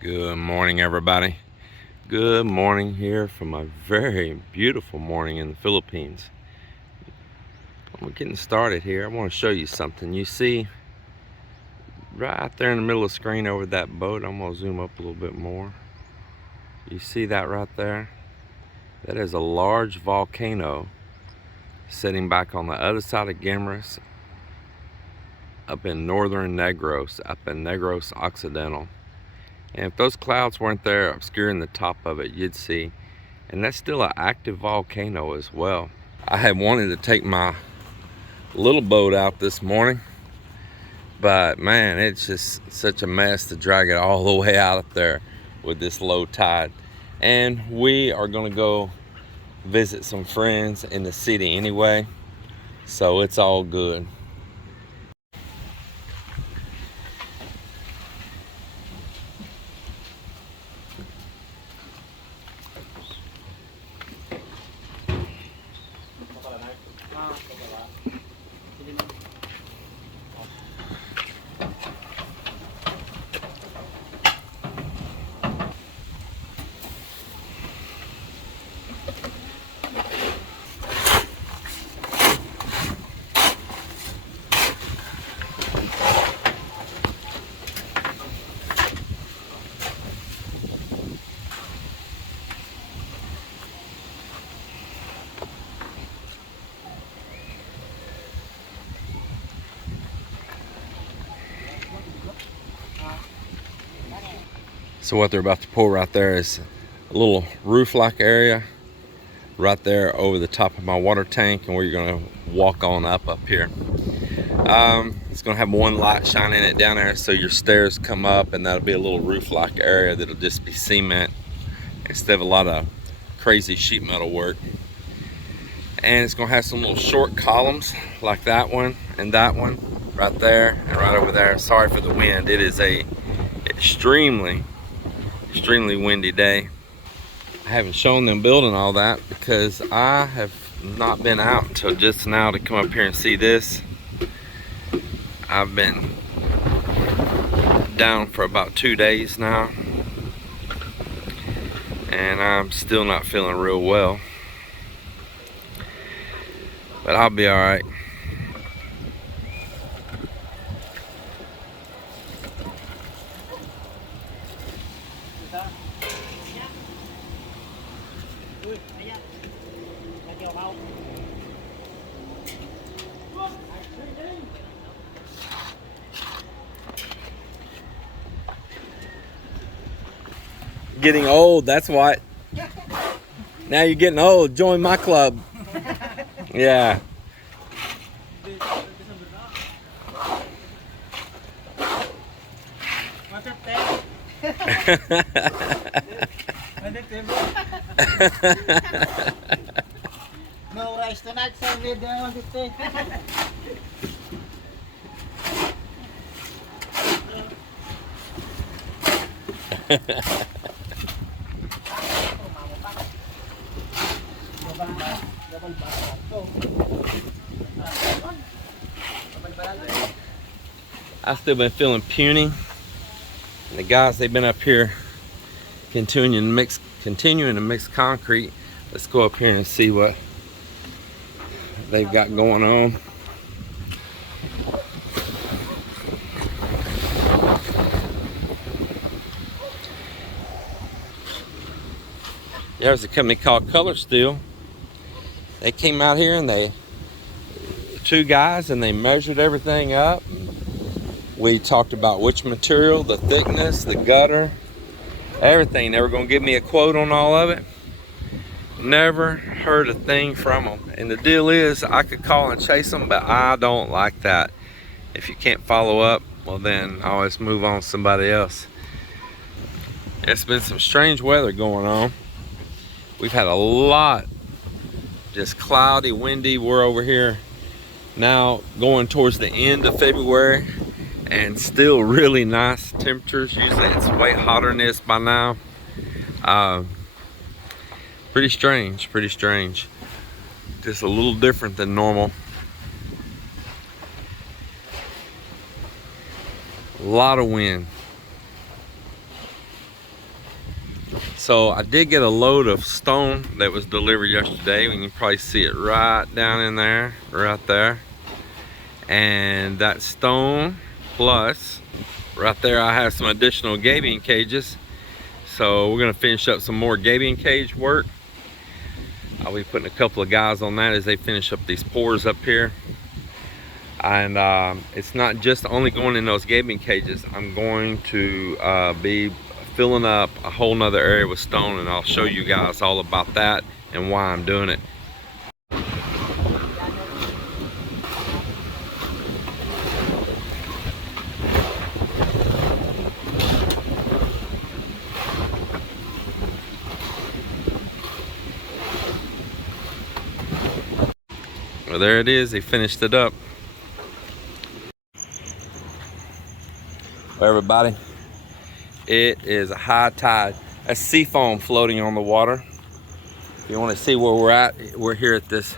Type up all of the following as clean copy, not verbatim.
Good morning, everybody. Good morning here from a very beautiful morning in the Philippines. I'm getting started here. I want to show you something. You see right there in the middle of the screen over that boat, I'm going to zoom up a little bit more. You see that right there? That is a large volcano sitting back on the other side of Guimaras up in northern Negros, up in Negros Occidental. And if those clouds weren't there obscuring the top of it, you'd see. And that's still an active volcano as well. I had wanted to take my little boat out this morning, but man, it's just such a mess to drag it all the way out up there with this low tide. And we are gonna go visit some friends in the city anyway, so it's all good. So what they're about to pull right there is a little roof-like area right there over the top of my water tank, and we're gonna walk on up here. It's gonna have one light shining it down there, so your stairs come up, and that'll be a little roof-like area that'll just be cement instead of a lot of crazy sheet metal work. And it's gonna have some little short columns like that one and that one right there and right over there. Sorry for the wind. It is a extremely windy day. I haven't shown them building all that because I have not been out until just now to come up here and see this. I've been down for about 2 days now, and I'm still not feeling real well, but I'll be all right. Getting old, that's what. Now you're getting old. Join my club. Yeah. No rice tonight, so we don't want to I've still been feeling puny. And the guys, they've been up here continuing to mix concrete. Let's go up here and see what they've got going on. There's a company called Color Steel. They came out here and two guys, and they measured everything up. We talked about which material, the thickness, the gutter, everything. They were gonna give me a quote on all of it. Never heard a thing from them. And the deal is, I could call and chase them, but I don't like that. If you can't follow up, well then I always move on to somebody else. It's been some strange weather going on. We've had a lot, just cloudy, windy. We're over here now going towards the end of February, and still really nice temperatures. Usually it's way hotter than this by now. Pretty strange. Just a little different than normal. A lot of wind. So I did get a load of stone that was delivered yesterday, and you can probably see it right down in there, right there. And that stone plus right there I have some additional gabion cages. So we're gonna finish up some more gabion cage work. I'll be putting a couple of guys on that as they finish up these pours up here. And it's not just only going in those gabion cages. I'm going to be filling up a whole nother area with stone, and I'll show you guys all about that and why I'm doing it. Well, there it is, they finished it up. Well, everybody, it is a high tide. A sea foam floating on the water. If you want to see where we're at, we're here at this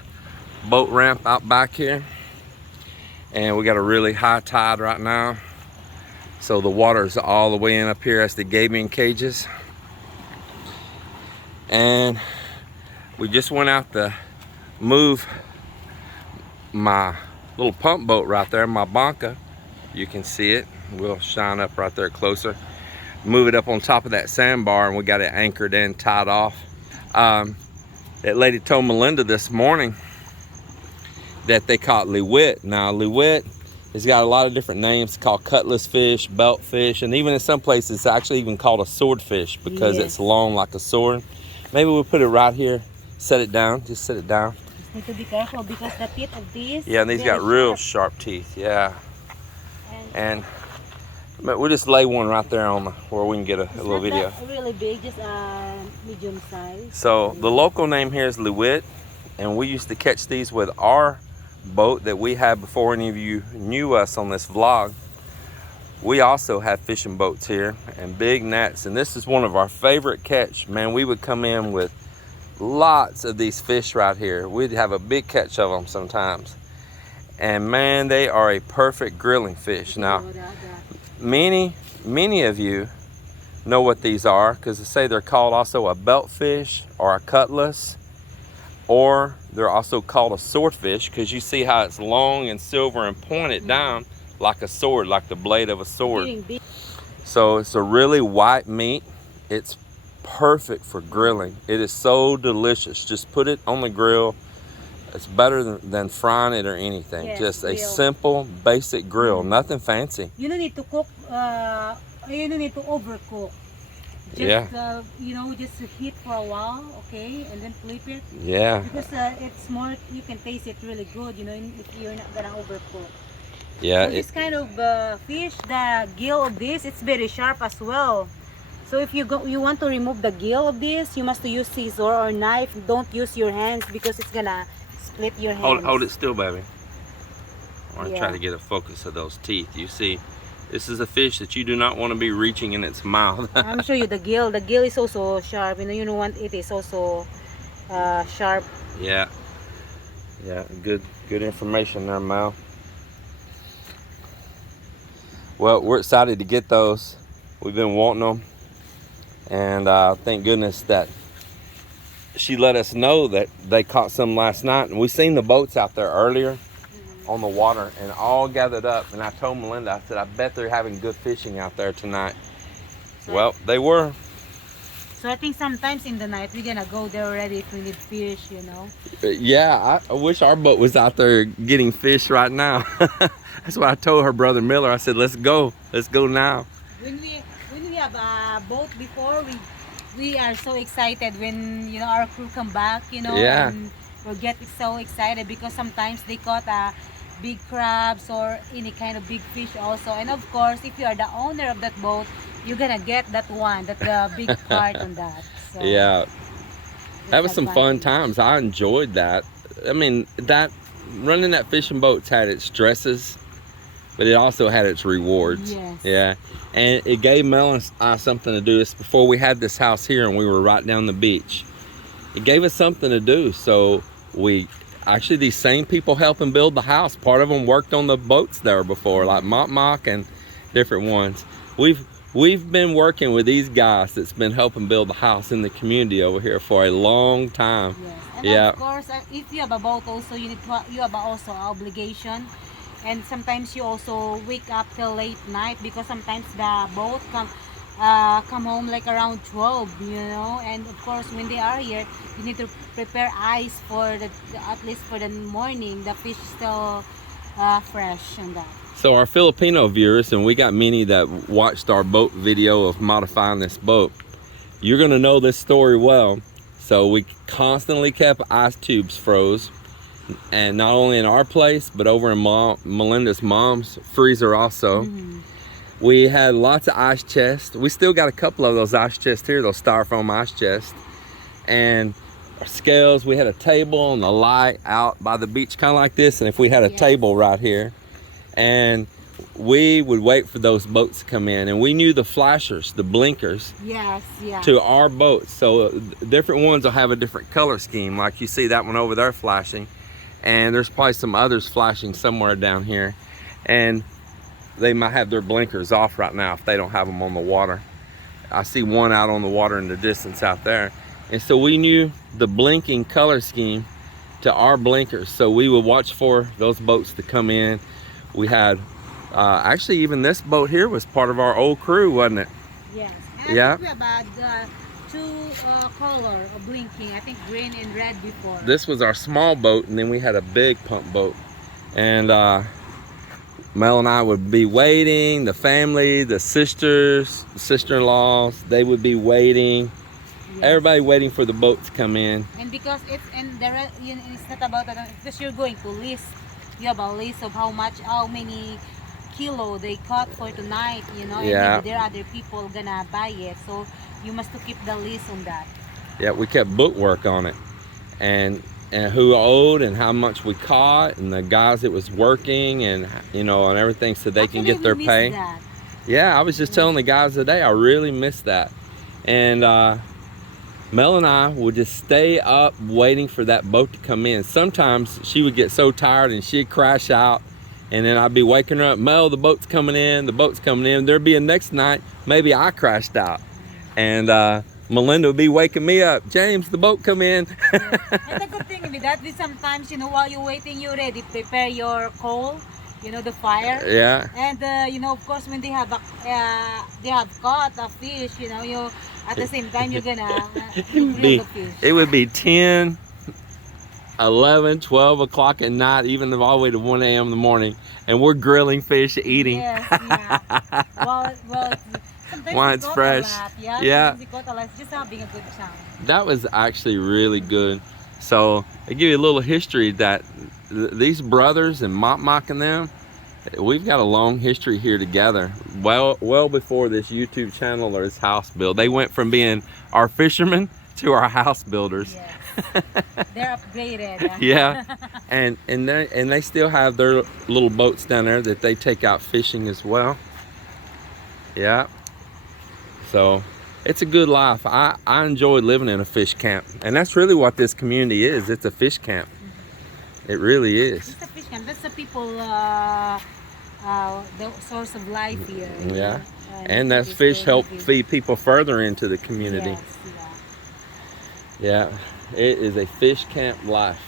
boat ramp out back here. And we got a really high tide right now. So the water is all the way in up here. That's the gabion cages. And we just went out to move my little pump boat right there, my banca. You can see it. We'll shine up right there closer. Move it up on top of that sandbar, and we got it anchored in, tied off. That lady told Melinda this morning that they caught liwit. Now liwit has got a lot of different names, called cutlass fish, belt fish, and even in some places it's actually even called a swordfish because it's long like a sword. Maybe we'll put it right here, set it down, just set it down. Just need to be careful because the teeth of these. Yeah, and these got real sharp teeth, yeah. And but we'll just lay one right there on where we can get a little video. Not really big, just medium size. So the local name here is liwit, and we used to catch these with our boat that we had before any of you knew us on this vlog. We also have fishing boats here and big nets, and this is one of our favorite catch. Man, we would come in with lots of these fish right here. We'd have a big catch of them sometimes. And man, they are a perfect grilling fish. Now, many of you know what these are because they say they're called also a belt fish or a cutlass, or they're also called a swordfish because you see how it's long and silver and pointed down like a sword, like the blade of a sword. So it's a really white meat. It's perfect for grilling. It is so delicious. Just put it on the grill. It's better than frying it or anything. Yes, just a grill. Simple, basic grill. Nothing fancy. You don't need to cook, you don't need to overcook. Just, you know, just heat for a while, okay? And then flip it. Yeah. Because it's more, you can taste it really good, you know, if you're not gonna overcook. Yeah. So this kind of fish, the gill of this, it's very sharp as well. So if you want to remove the gill of this, you must use scissor or knife. Don't use your hands because it's gonna split your hands. Hold it still, baby. I want to try to get a focus of those teeth. You see, this is a fish that you do not want to be reaching in its mouth. I'm show you the gill. The gill is also sharp. You know what? It is also sharp. Yeah. Yeah. Good information there, Mel. Well, we're excited to get those. We've been wanting them, and thank goodness that she let us know that they caught some last night. And we seen the boats out there earlier on the water and all gathered up. And I told Melinda, I said, I bet they're having good fishing out there tonight. So, well, they were. So I think sometimes in the night we're gonna go there already if we need fish, you know. Yeah, I wish our boat was out there getting fish right now. That's what I told her brother Miller. I said, let's go now. When we have a boat before, we are so excited when, you know, our crew come back, you know. Yeah. And we'll get so excited because sometimes they caught big crabs or any kind of big fish also. And of course, if you are the owner of that boat, you're gonna get that one, that the big part on that. So yeah, that was some fun times. I enjoyed that. I mean, that running that fishing boat's had its stresses, but it also had its rewards. Yes. Yeah, and it gave Mel and I something to do. It's before we had this house here and we were right down the beach. It gave us something to do. So we actually, these same people helping build the house, part of them worked on the boats there before, like Mock and different ones. we've been working with these guys that's been helping build the house in the community over here for a long time. Yes. And Yeah. of course, if you have a boat also, you have also obligation. And sometimes you also wake up till late night because sometimes the boat come home like around 12, and of course when they are here you need to prepare ice for the at least for the morning. The fish is still fresh and that. So our Filipino viewers, and we got many that watched our boat video of modifying this boat, you're gonna know this story well. So we constantly kept ice tubes froze, and not only in our place but over in Melinda's mom's freezer also. We had lots of ice chests. We still got a couple of those ice chests here, those styrofoam ice chests. And our scales, we had a table and a light out by the beach, kind of like this. And if we had a table right here, and we would wait for those boats to come in, and we knew the flashers, the blinkers, to our boats. So different ones will have a different color scheme. Like you see that one over there flashing, and there's probably some others flashing somewhere down here. And they might have their blinkers off right now if they don't have them on the water. I see one out on the water in the distance out there. And so we knew the blinking color scheme to our blinkers. So we would watch for those boats to come in. We had, actually even this boat here was part of our old crew, wasn't it? Yes. And Yeah. I think we had two color of blinking. I think green and red before. This was our small boat, and then we had a big pump boat. And Mel and I would be waiting, the family, the sisters, the sister-in-laws, they would be waiting. Everybody waiting for the boat to come in. And because it's not about that, because you're going to list, you have a list of how many kilo they caught for tonight, and maybe there are other people gonna buy it, so you must to keep the list on that. Yeah, we kept bookwork on it, and who owed and how much we caught, and the guys that was working, and and everything, so they can get their pay. That. Yeah, I was just telling the guys today, I really missed that. And Mel and I would just stay up waiting for that boat to come in. Sometimes she would get so tired and she'd crash out, and then I'd be waking her up, Mel, the boat's coming in, the boat's coming in. There'd be a next night, maybe I crashed out, and Melinda would be waking me up, James, the boat come in. Yeah. And the good thing with that is sometimes, while you're waiting, you already prepare your coal, the fire. Yeah. And of course, when they have caught a fish, you at the same time you're gonna grill the fish. It would be 10, 11, 12 o'clock at night, even all the way to 1 a.m. in the morning, and we're grilling fish, eating. Yes, yeah. well, sometimes While it's fresh. Yeah. It's just having a good time. That was actually really good. So I give you a little history that these brothers and Mop and them, we've got a long history here together. Well before this YouTube channel or this house build. They went from being our fishermen to our house builders. Yes. They're upgraded. Yeah. and they still have their little boats down there that they take out fishing as well. Yeah. So it's a good life. I enjoy living in a fish camp, and that's really what this community is. It's a fish camp. It really is. It's a fish camp. That's the people, the source of life here. Yeah. And that fish help feed people further into the community. Yes, yeah. It is a fish camp life.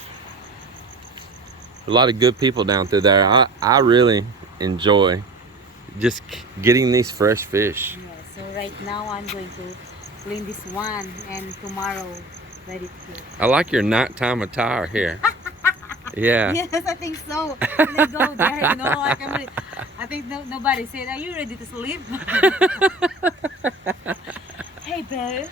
A lot of good people down through there. I really enjoy just getting these fresh fish. Yeah, so right now I'm going to clean this one, and tomorrow let it go. I like your nighttime attire here. Yeah. Yes, I think so. When I go there, I think nobody said, "Are you ready to sleep?" Hey, babe.